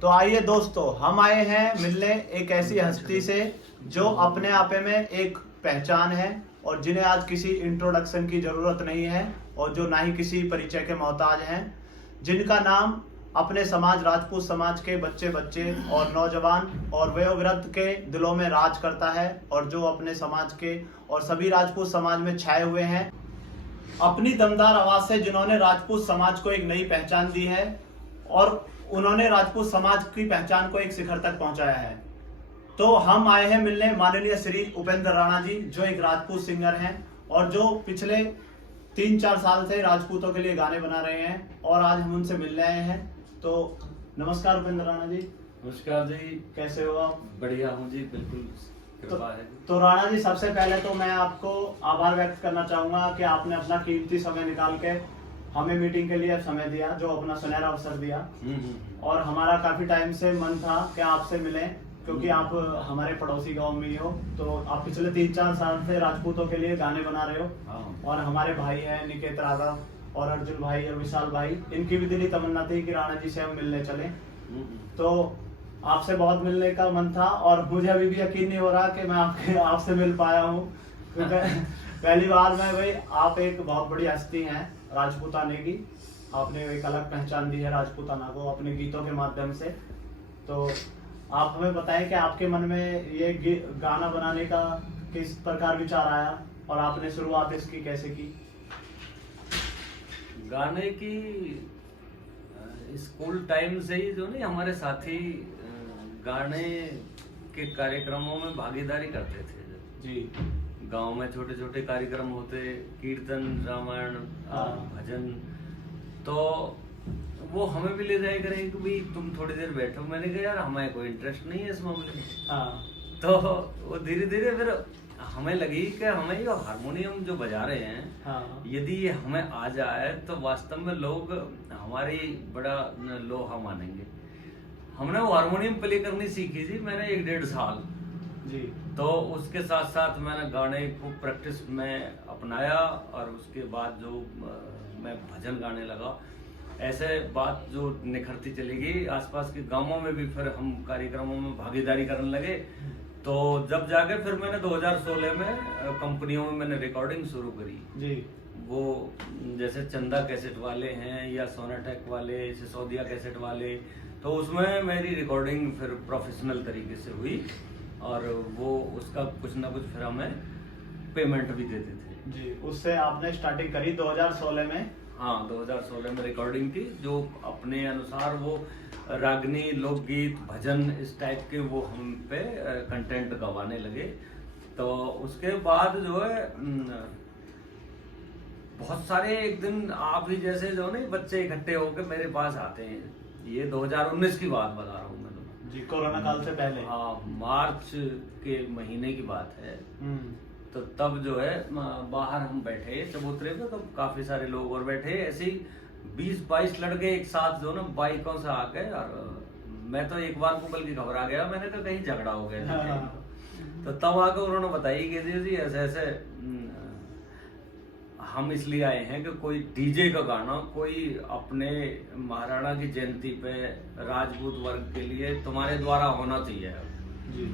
तो आइए दोस्तों, हम आए हैं मिलने एक ऐसी हस्ती से जो अपने आपे में एक पहचान है और जिन्हें आज किसी इंट्रोडक्शन की जरूरत नहीं है और जो ना ही किसी परिचय के मोहताज हैं, जिनका नाम अपने समाज राजपूत समाज के बच्चे बच्चे और नौजवान और वयोवृद्ध के दिलों में राज करता है और जो अपने समाज के और सभी राजपूत समाज में छाए हुए हैं। अपनी दमदार आवाज से जिन्होंने राजपूत समाज को एक नई पहचान दी है और उन्होंने राजपूत समाज की पहचान को एक शिखर तक पहुंचाया है। तो हम आए हैं मिलने माननीय श्री उपेंद्र राणा जी, जो एक राजपूत सिंगर हैं और जो पिछले 3-4 साल से राजपूतों के लिए गाने बना रहे हैं और आज हम उनसे मिलने आए हैं। तो नमस्कार उपेंद्र राणा जी। नमस्कार जी, कैसे हो आप? बढ़िया हूँ जी, बिल्कुल कृपा है। तो राणा जी, सबसे पहले तो मैं आपको आभार व्यक्त करना चाहूंगा कि आपने अपना कीमती समय निकाल के हमें मीटिंग के लिए समय दिया, जो अपना सुनहरा अवसर दिया। और हमारा काफी टाइम से मन था कि आपसे मिलें, क्योंकि आप हमारे पड़ोसी गांव में ही हो। तो आप पिछले 3-4 साल से राजपूतों के लिए गाने बना रहे हो और हमारे भाई हैं निकेत राघव और अर्जुन भाई और विशाल भाई, इनकी भी दिली तमन्ना थी कि राणा जी से हम मिलने चलें। तो आपसे बहुत मिलने का मन था और मुझे अभी भी यकीन नहीं हो रहा कि मैं आपसे मिल पाया हूँ, क्योंकि पहली बार में भाई आप एक बहुत बड़ी हस्ती हैं राजपूताने की। आपने एक अलग पहचान दी है राजपूताना को अपने गीतों के माध्यम से। तो आप हमें बताएं कि आपके मन में ये गाना बनाने का किस प्रकार विचार आया और आपने शुरुआत इसकी कैसे की? गाने की स्कूल टाइम से ही जो नहीं हमारे साथी गाने के कार्यक्रमों में भागीदारी करते थे जी। गांव में छोटे छोटे कार्यक्रम होते, कीर्तन, रामायण, भजन, तो वो हमें भी ले जाया करेंगे कि भाई तुम थोड़ी देर बैठो। मैंने कहा यार हमें कोई इंटरेस्ट नहीं है इस मामले में। तो वो धीरे धीरे फिर हमें लगी कि हमें ये हारमोनियम जो बजा रहे हैं, यदि ये हमें आ जाए तो वास्तव में लोग हमारी बड़ा लोहा मानेंगे। हमने वो हारमोनियम प्ले करनी सीखी थी मैंने 1-1.5 साल जी। तो उसके साथ साथ मैंने गाने को प्रैक्टिस में अपनाया और उसके बाद जो मैं भजन गाने लगा, ऐसे बात जो निखरती चली गई। आसपास के गांवों में भी फिर हम कार्यक्रमों में भागीदारी करने लगे। तो जब जाके फिर मैंने 2016 में कंपनियों में मैंने रिकॉर्डिंग शुरू करी जी। वो जैसे चंदा कैसेट वाले हैं या सोनाटेक वाले, सिसोदिया कैसेट वाले, तो उसमें मेरी रिकॉर्डिंग फिर प्रोफेशनल तरीके से हुई और वो उसका कुछ ना कुछ फिर हमें पेमेंट भी देते थे जी। उससे आपने स्टार्टिंग करी 2016 में? हाँ, 2016 में रिकॉर्डिंग की, जो अपने अनुसार वो रागनी, लोकगीत, भजन इस टाइप के वो हम पे कंटेंट गवाने लगे। तो उसके बाद जो है बहुत सारे एक दिन आप ही जैसे जो नहीं बच्चे इकट्ठे होकर मेरे पास आते हैं। ये 2019 की बात बता रहा हूँ मैं जी, कोरोना काल से पहले। हाँ, मार्च के महीने की बात है। तो तब जो है बाहर हम बैठे चबूतरे पे, तो काफी सारे लोग और बैठे, ऐसे ही 20-22 लड़के एक साथ जो ना बाइकों से आके, और मैं तो एक बार को बल्कि घबरा गया, मैंने तो कहीं झगड़ा हो गया। तो तब आके उन्होंने बताई कि जी ऐसे ऐसे हम इसलिए आए हैं कि कोई डीजे का गाना कोई अपने महाराणा की जयंती पे राजपूत वर्ग के लिए तुम्हारे द्वारा होना चाहिए जी,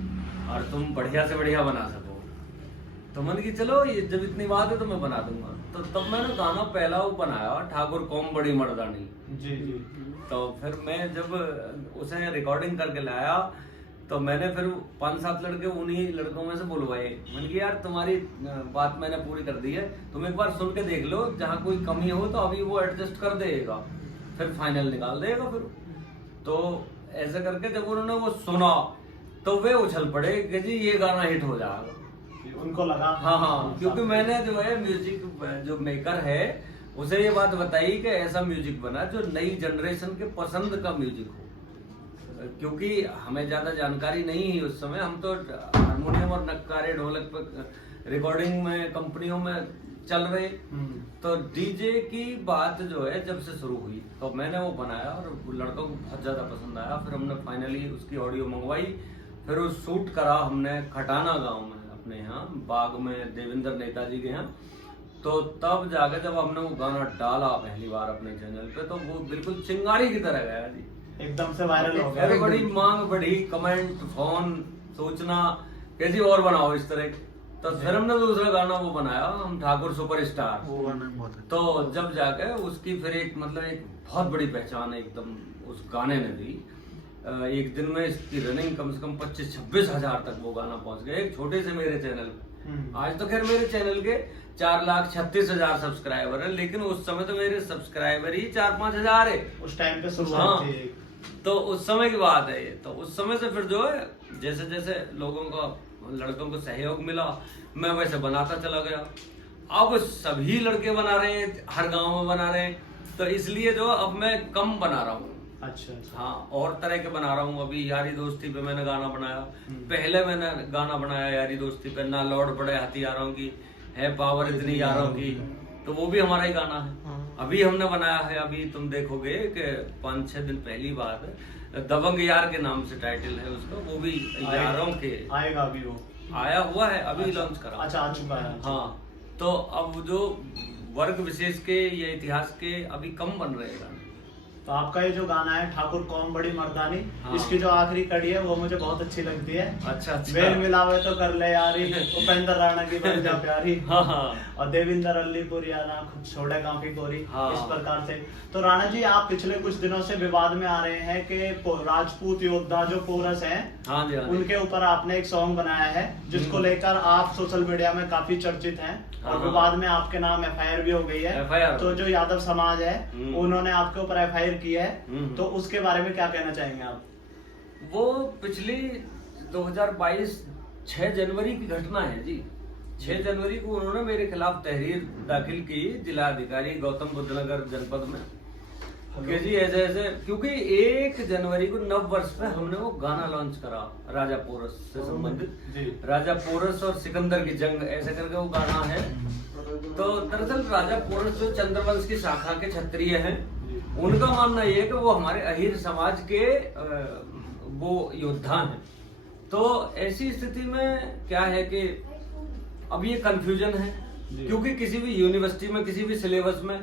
और तुम बढ़िया से बढ़िया बना सको। तो मैंने कि चलो ये जब इतनी बात है तो मैं बना दूंगा। तो तब मैंने गाना पहला वो बनाया, ठाकुर कौम बड़ी मर्दानी जी जी। तो फिर मैं जब उसे रिकॉर्डिंग करके लाया तो मैंने फिर 5-7 लड़के उन्हीं लड़कों में से बुलवाए। मैंने कहा यार तुम्हारी बात मैंने पूरी कर दी है, तुम एक बार सुन के देख लो, जहाँ कोई कमी हो तो अभी वो एडजस्ट कर देगा, फिर फाइनल निकाल देगा। फिर तो ऐसे करके जब उन्होंने वो सुना तो वे उछल पड़े कि जी ये गाना हिट हो जाएगा। उनको लगा हाँ, क्योंकि मैंने जो है म्यूजिक जो मेकर है उसे ये बात बताई कि ऐसा म्यूजिक बना जो नई जनरेशन के पसंद का म्यूजिक हो। क्योंकि हमें ज्यादा जानकारी नहीं है उस समय, हम तो हारमोनियम और नक्कारे ढोलक पर रिकॉर्डिंग में कंपनियों में चल रहे। तो डीजे की बात जो है जब से शुरू हुई तो मैंने वो बनाया और लड़कों को बहुत ज्यादा पसंद आया। फिर हमने फाइनली उसकी ऑडियो मंगवाई, फिर वो शूट करा हमने खटाना गांव में, अपने यहाँ बाग में देवेंद्र नेताजी के यहाँ। तो तब जाकर जब हमने वो गाना डाला पहली बार अपने चैनल पे तो वो बिल्कुल चिंगारी की तरह गया जी। एकदम से वायरल हो गया। अरे बड़ी मांग बढ़ी, कमेंट, फोन, सूचना कैसी और बनाओ इस तरह की। तो फिर हमने दूसरा गाना वो बनाया, हम ठाकुर सुपरस्टार। वो गाना बहुत अच्छा। तो जब जाके उसकी फिर एक मतलब एक बहुत बड़ी पहचान एकदम उस गाने ने दी। एक दिन में इसकी रनिंग कम से कम 25-26 हजार तक वो गाना पहुंच गया, एक छोटे से मेरे चैनल पे। आज तो खैर मेरे चैनल के 4,36,000 सब्सक्राइबर है, लेकिन उस समय तो मेरे सब्सक्राइबर ही 4-5 हजार है उस टाइम पे शुरुआत हाँ। थी। तो उस समय की बात है ये। तो उस समय से फिर जो है जैसे जैसे लोगों को, लड़कों को सहयोग मिला, मैं वैसे बनाता चला गया। अब सभी लड़के बना रहे हैं, हर गांव में बना रहे हैं, तो इसलिए जो अब मैं कम बना रहा हूँ। अच्छा अच्छा। हाँ, और तरह के बना रहा हूँ। अभी यारी दोस्ती पे मैंने गाना बनाया, पहले मैंने गाना बनाया यारी दोस्ती पे, ना लौट पड़े हथियारों की, है पावर इतनी यारों की, तो वो भी हमारा ही गाना है। अभी हमने बनाया है, अभी तुम देखोगे कि 5-6 दिन पहली बात है, दबंग यार के नाम से टाइटल है उसका, वो भी यारों के आएगा अभी वो। आया हुआ है, अभी लॉन्च करा। अच्छा, आ चुका है। हाँ, तो अब जो वर्ग विशेष के या इतिहास के अभी कम बन रहे गाने। तो आपका ये जो गाना है ठाकुर कौम बड़ी मर्दानी, हाँ। इसकी जो आखिरी कड़ी है वो मुझे बहुत अच्छी लगती है। अच्छा मेल मिलावे तो कर ले यारी, उपेंद्र राणा की बन जा प्यारी, हाँ हाँ और देविंदर अलीपुर याना खुद छोड़े काफी गोरी, हाँ। इस प्रकार से। तो राणा जी, आप पिछले कुछ दिनों से विवाद में आ रहे हैं कि राजपूत योद्धा जो पोरस हैं, हाँ जी, हाँ जी। उनके ऊपर आपने एक सॉन्ग बनाया है जिसको लेकर आप सोशल मीडिया में काफी चर्चित हैं, और हाँ। विवाद में आपके नाम एफआईआर भी हो गई है। FIR तो जो यादव समाज है उन्होंने आपके ऊपर एफआईआर की है, हम्म। तो उसके बारे में क्या कहना चाहेंगे आप? वो पिछली 2022 6 जनवरी की घटना है जी। 6 जनवरी को उन्होंने मेरे खिलाफ तहरीर दाखिल की जिला अधिकारी गौतम बुद्ध नगर जनपद में कि जी ऐसे ऐसे, क्योंकि 1 जनवरी को नव वर्ष पे हमने वो गाना लॉन्च करा राजा पोरस से जी। संबंधित, राजा पोरस और सिकंदर की जंग ऐसे करके वो गाना है। तो दरअसल राजा पोरस जो चंद्रवंश की शाखा के क्षत्रिय हैं, उनका मानना ये है कि वो हमारे अहीर समाज के वो योद्धा हैं। तो ऐसी स्थिति में क्या है कि अब ये कंफ्यूजन है, क्योंकि किसी भी यूनिवर्सिटी में, किसी भी सिलेबस में,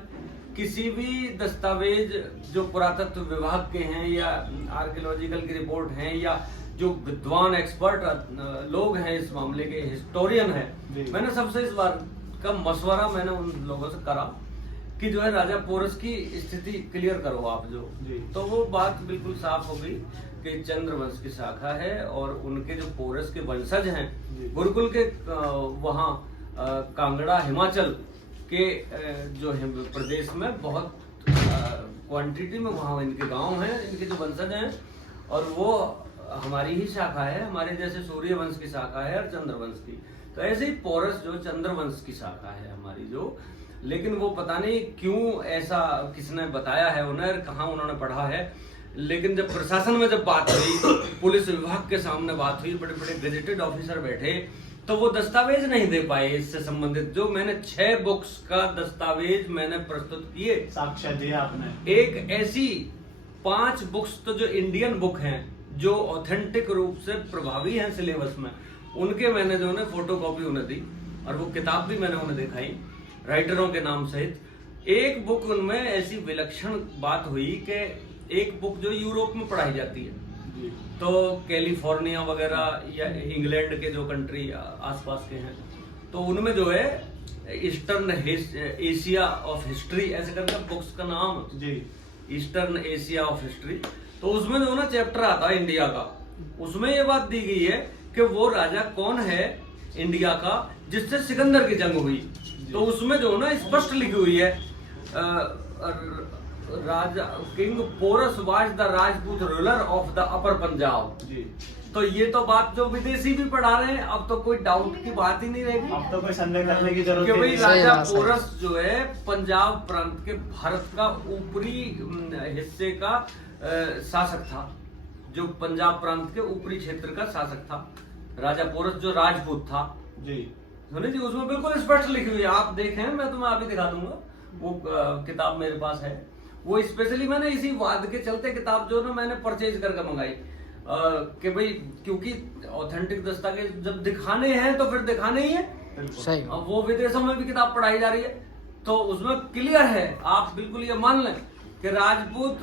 किसी भी दस्तावेज जो पुरातत्व विभाग के हैं या आर्कियोलॉजिकल की रिपोर्ट हैं या जो विद्वान एक्सपर्ट लोग हैं इस मामले के, हिस्टोरियन है, मैंने सबसे इस बार का मशवरा मैंने उन लोगों से करा कि जो है राजा पोरस की स्थिति क्लियर करो आप जो। तो वो बात बिल्कुल साफ हो गई कि चंद्रवंश की शाखा है और उनके जो पोरस के वंशज हैं गुरुकुल के वहाँ कांगड़ा हिमाचल के जो है प्रदेश में बहुत क्वांटिटी में वहाँ इनके गांव हैं, इनके जो वंशज हैं, और वो हमारी ही शाखा है, हमारे जैसे सूर्य वंश की शाखा है और चंद्रवंश की। तो ऐसे ही पोरस जो चंद्रवंश की शाखा है हमारी जो, लेकिन वो पता नहीं क्यों ऐसा किसने बताया है उन्हें, कहाँ उन्होंने पढ़ा है, लेकिन जब प्रशासन में जब बात हुई, पुलिस विभाग के सामने बात हुई, बड़े बड़े गेजेटेड ऑफिसर बैठे, तो वो दस्तावेज नहीं दे पाए इससे संबंधित। जो मैंने 6 बुक्स का दस्तावेज मैंने प्रस्तुत किए, साक्ष्य दिया आपने। एक ऐसी 5 बुक्स तो जो इंडियन बुक हैं, जो ऑथेंटिक रूप से प्रभावी हैं सिलेबस में, उनके मैंने जो है फोटोकॉपी उन्हें दी, और वो किताब भी मैंने उन्हें दिखाई राइटरों के नाम सहित। एक बुक उनमें ऐसी विलक्षण बात हुई कि एक बुक जो यूरोप में पढ़ाई जाती है, तो कैलिफोर्निया वगैरह या इंग्लैंड के जो कंट्री आसपास के हैं, तो उनमें जो है ईस्टर्न एशिया ऑफ हिस्ट्री ऐसे करके बुक्स का नाम जी, ईस्टर्न एशिया ऑफ हिस्ट्री। तो उसमें जो ना चैप्टर आता है इंडिया का, उसमें ये बात दी गई है कि वो राजा कौन है इंडिया का जिससे सिकंदर की जंग हुई। तो उसमें जो ना स्पष्ट लिखी हुई है राजा king Porus was the Rajput ruler of the upper Punjab जी। तो ये तो बात जो विदेशी भी पढ़ा रहे हैं, अब तो कोई डाउट की बात ही नहीं रहेगी, अब तो कोई संदेह करने की जरूरत कि भाई नहीं। राजा पोरस जो है पंजाब प्रांत के भारत का ऊपरी हिस्से का शासक था, जो पंजाब प्रांत के ऊपरी क्षेत्र का शासक था राजा पोरस, जो राजपूत था जी। सुनिए जी, उसमें बिल्कुल स्पष्ट लिखी हुई है, आप देखें, मैं तुम्हें अभी दिखा दूंगा, वो किताब मेरे पास है। वो स्पेशली मैंने इसी वाद के चलते किताब जो ना मैंने परचेज करके मंगाई कि भाई क्योंकि ऑथेंटिक दस्तावेज जब दिखाने हैं तो फिर दिखाने ही है। सही। अब वो विदेशों में भी किताब पढ़ाई जा रही है, तो उसमें क्लियर है, आप बिल्कुल ये मान लें कि राजपूत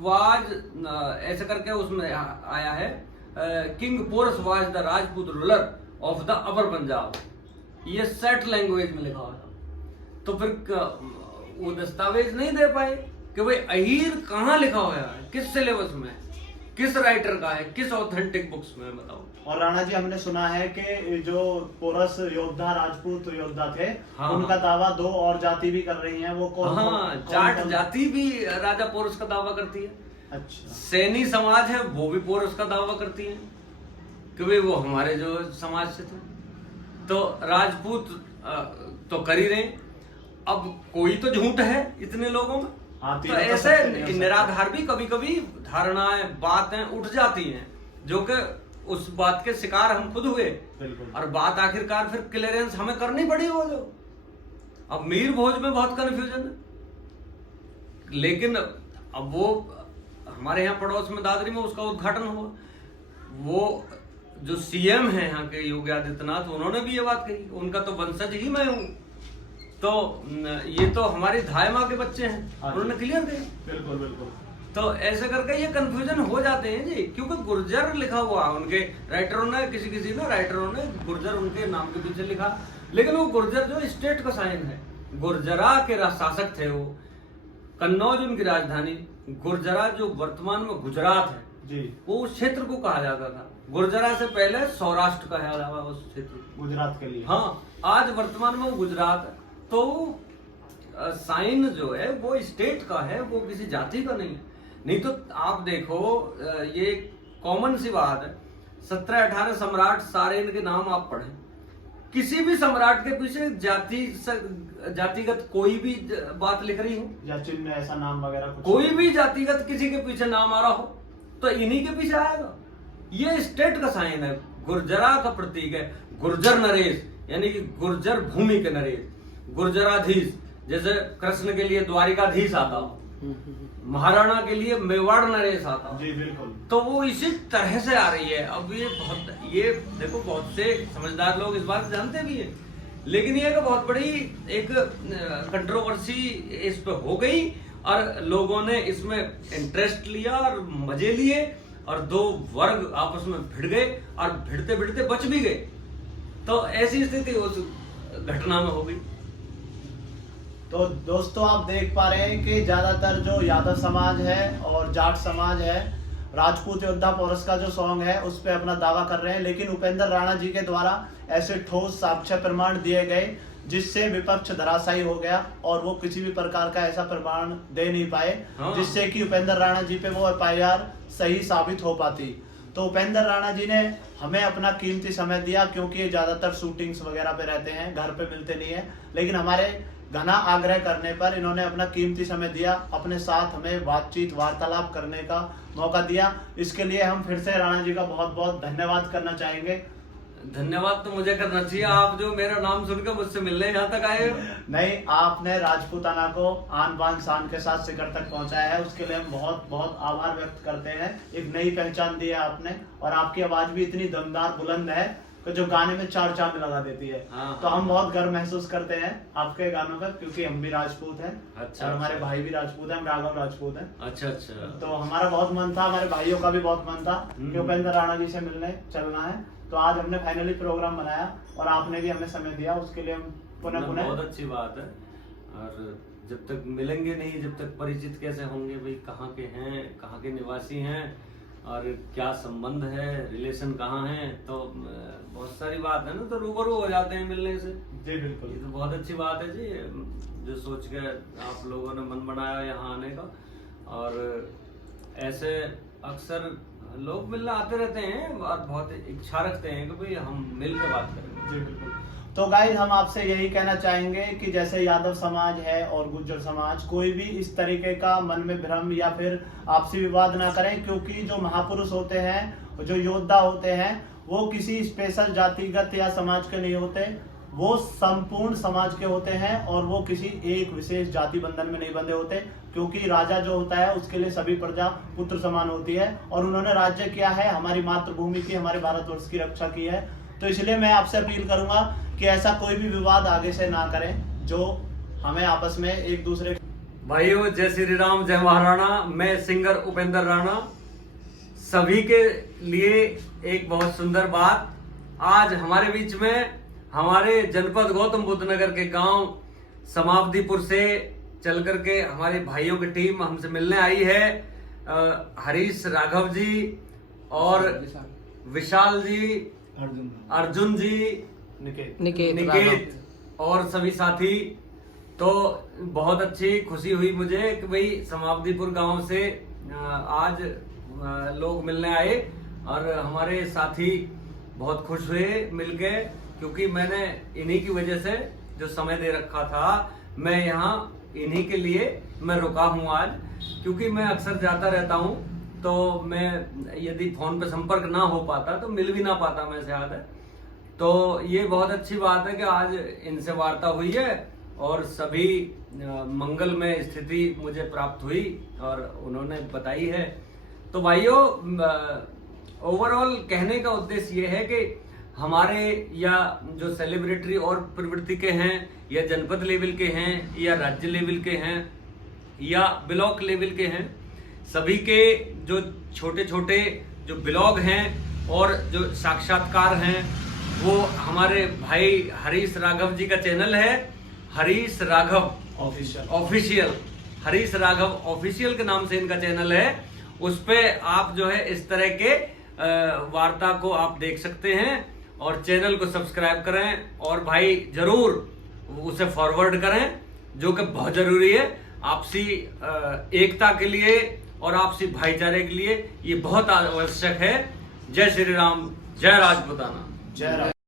वाज ऐसे करके उसमें आया है, king Porus was the Rajput ruler of the upper Punjab, ये सेट लैंग्वेज में लिखा हुआ था। तो फिर वो दस्तावेज नहीं दे पाए कि भाई अहीर कहाँ लिखा हुआ है, किस सिलेबस में, किस राइटर का है, किस ऑथेंटिक बुक्स में, बताओ। और राणा जी हमने सुना है कि जो पोरस योद्धा, राजपूत योद्धा थे, हाँ, उनका दावा 2 और जाति भी कर रही हैं, वो कौन? हाँ, जाट जाति भी राजा पोरस का दावा करती है। अच्छा। सैनी समाज है वो भी पोरस का दावा करती है कि भाई वो हमारे जो समाज से थे। तो राजपूत तो कर ही रहे, अब कोई तो झूठ है इतने लोगों में। हाँ, तो ऐसे निराधार भी कभी कभी धारणाएं, बातें उठ जाती हैं जो कि उस बात के शिकार हम खुद हुए, और बात आखिरकार फिर क्लियरेंस हमें करनी पड़ी। वो जो अब मीर भोज में बहुत कंफ्यूजन है, लेकिन अब वो हमारे यहाँ पड़ोस में दादरी में उसका उद्घाटन हुआ, वो जो सीएम है यहाँ के योगी आदित्यनाथ, उन्होंने भी ये बात कही, उनका तो वंशज ही मैं हूँ, तो ये तो हमारी धाय माँ के बच्चे हैं, उन्होंने क्लियर कही। बिल्कुल बिल्कुल। तो ऐसे करके ये कंफ्यूजन हो जाते हैं जी, क्योंकि गुर्जर लिखा हुआ उनके राइटरों ने, किसी ना राइटरों ने गुर्जर उनके नाम के पीछे लिखा, लेकिन वो गुर्जर जो स्टेट का साइन है, गुर्जरा के शासक थे वो, कन्नौज उनकी राजधानी, गुर्जरा जो वर्तमान में गुजरात है जी, वो उस क्षेत्र को कहा जाता था। गुर्जरा से पहले सौराष्ट्र कहा जाता था उस क्षेत्र, गुजरात के लिए। हाँ, आज वर्तमान में वो गुजरात है। तो साइन जो है वो स्टेट का है, वो किसी जाति का नहीं है। नहीं तो आप देखो, ये कॉमन सी बात है, 17-18 सम्राट सारे इनके नाम आप पढ़ें, किसी भी सम्राट के पीछे जातिगत कोई भी बात लिख रही हो, या चिन्ह में ऐसा नाम वगैरह कुछ, कोई भी जातिगत किसी के पीछे नाम आ रहा हो, तो इन्हीं के पीछे आएगा। ये स्टेट का साइन है, गुर्जरा का प्रतीक है। गुर्जर नरेश यानी कि गुर्जर भूमि के नरेश, गुर्जराधीश, जैसे कृष्ण के लिए द्वारिकाधीश आता हो, महाराणा के लिए मेवाड़ नरेश आता हो। जी बिल्कुल। तो वो इसी तरह से आ रही है। अब ये देखो, बहुत से समझदार लोग इस बात जानते भी हैं, लेकिन ये एक बहुत बड़ी एक कंट्रोवर्सी इस पे हो गई, और लोगों ने इसमें इंटरेस्ट लिया और मजे लिए, और 2 वर्ग आपस में भिड़ गए, और भिड़ते भिड़ते बच भी गए। तो ऐसी स्थिति उस घटना में हो गई। तो दोस्तों आप देख पा रहे हैं कि ज्यादातर जो यादव समाज है और जाट समाज है, राजपूत योद्धा पोरस का जो सॉन्ग है उस पे अपना दावा कर रहे हैं, लेकिन उपेंद्र राणा जी के द्वारा ऐसे ठोस साक्ष्य प्रमाण दिए गए जिससे विपक्ष धराशायी हो गया, और वो किसी भी प्रकार का ऐसा प्रमाण दे नहीं पाए जिससे कि उपेंद्र राणा जी पे वो FIR सही साबित हो पाती। तो उपेंद्र राणा जी ने हमें अपना कीमती समय दिया, क्योंकि ये ज्यादातर शूटिंग्स वगैरह पे रहते हैं, घर पे मिलते नहीं है, लेकिन हमारे घना आग्रह करने पर इन्होंने अपना कीमती समय दिया, अपने साथ हमें बातचीत वार्तालाप करने का मौका दिया। इसके लिए हम फिर से राणा जी का बहुत बहुत धन्यवाद करना चाहेंगे। धन्यवाद तो मुझे करना चाहिए, आप जो मेरा नाम सुनकर मुझसे मिलने यहाँ तक आए हो। नहीं, आपने राजपूताना को आन बान शान के साथ शिखर तक पहुंचाया है, उसके लिए हम बहुत बहुत आभार व्यक्त करते हैं। एक नई पहचान दी है आपने, और आपकी आवाज भी इतनी दमदार बुलंद है कि जो गाने में 4 चांद लगा देती है। तो हम बहुत गर्व महसूस करते हैं आपके गानों पर, क्योंकि हम भी राजपूत हैं। अच्छा, और हमारे भाई भी राजपूत हैं, हम राघव राजपूत हैं। अच्छा अच्छा। तो हमारा बहुत मन था, हमारे भाइयों का भी बहुत मन था कि उपेंद्र राणा जी से मिलने चलना है। तो आज हमने फाइनली प्रोग्राम बनाया, और आपने भी हमें समय दिया, उसके लिए हम पुनः बहुत अच्छी बात है। और जब तक मिलेंगे नहीं, जब तक परिचित कैसे होंगे भाई, कहाँ के हैं, कहाँ के निवासी हैं, और क्या संबंध है, रिलेशन कहाँ है, तो बहुत सारी बात है ना, तो रूबरू हो जाते हैं मिलने से। जी बिल्कुल, ये तो बहुत अच्छी बात है जी, जो सोच के आप लोगों ने मन बनाया यहाँ आने का। और ऐसे अक्सर लोग मिलने आते रहते हैं और बहुत इच्छा रखते हैं कि भाई हम मिल के बात करेंगे। जी बिल्कुल। तो गाइस, हम आपसे यही कहना चाहेंगे कि जैसे यादव समाज है और गुर्जर समाज, कोई भी इस तरीके का मन में भ्रम या फिर आपसी विवाद ना करें, क्योंकि जो महापुरुष होते हैं, जो योद्धा होते हैं, वो किसी स्पेशल जातिगत या समाज के नहीं होते, वो संपूर्ण समाज के होते हैं, और वो किसी एक विशेष जाति बंधन में नहीं बंधे होते, क्योंकि राजा जो होता है उसके लिए सभी प्रजा पुत्र समान होती है, और उन्होंने राज्य किया है, हमारी मातृभूमि की, हमारे भारतवर्ष की रक्षा की है। तो इसलिए मैं आपसे अपील करूंगा कि ऐसा कोई भी विवाद आगे से ना करें जो हमें आपस में एक दूसरे भाइयों, जय श्री राम, जय महाराणा। मैं सिंगर उपेंद्र राणा। सभी के लिए एक बहुत सुंदर बात, आज हमारे बीच में हमारे जनपद गौतम बुद्ध नगर के गांव समावदीपुर से चल करके हमारे भाइयों की टीम हमसे मिलने आई है। हरीश राघव जी और विशाल जी, अर्जुन जी, निकेत और सभी साथी। तो बहुत अच्छी खुशी हुई मुझे कि भाई समावदीपुर गांव से आज लोग मिलने आए और हमारे साथी बहुत खुश हुए मिलके, क्योंकि मैंने इन्हीं की वजह से जो समय दे रखा था, मैं यहाँ इन्हीं के लिए मैं रुका हूँ आज। क्योंकि मैं अक्सर जाता रहता हूँ, तो मैं यदि फोन पे संपर्क ना हो पाता तो मिल भी ना पाता मैं शायद। तो ये बहुत अच्छी बात है कि आज इनसे वार्ता हुई है और सभी मंगलमय स्थिति मुझे प्राप्त हुई और उन्होंने बताई है। तो भाइयों, ओवरऑल कहने का उद्देश्य ये है कि हमारे या जो सेलिब्रिटी और प्रवृत्ति के हैं, या जनपद लेवल के हैं, या राज्य लेवल के हैं, या ब्लॉक लेवल के हैं, सभी के जो छोटे छोटे जो ब्लॉग हैं और जो साक्षात्कार हैं, वो हमारे भाई हरीश राघव जी का चैनल है, हरीश राघव ऑफिशियल, हरीश राघव ऑफिशियल के नाम से इनका चैनल है। उस पे आप जो है इस तरह के वार्ता को आप देख सकते हैं और चैनल को सब्सक्राइब करें और भाई जरूर उसे फॉरवर्ड करें, जो कि बहुत जरूरी है आपसी एकता के लिए और आपसी भाईचारे के लिए। ये बहुत आवश्यक है। जय श्री राम, जय राजपुताना, जय राम।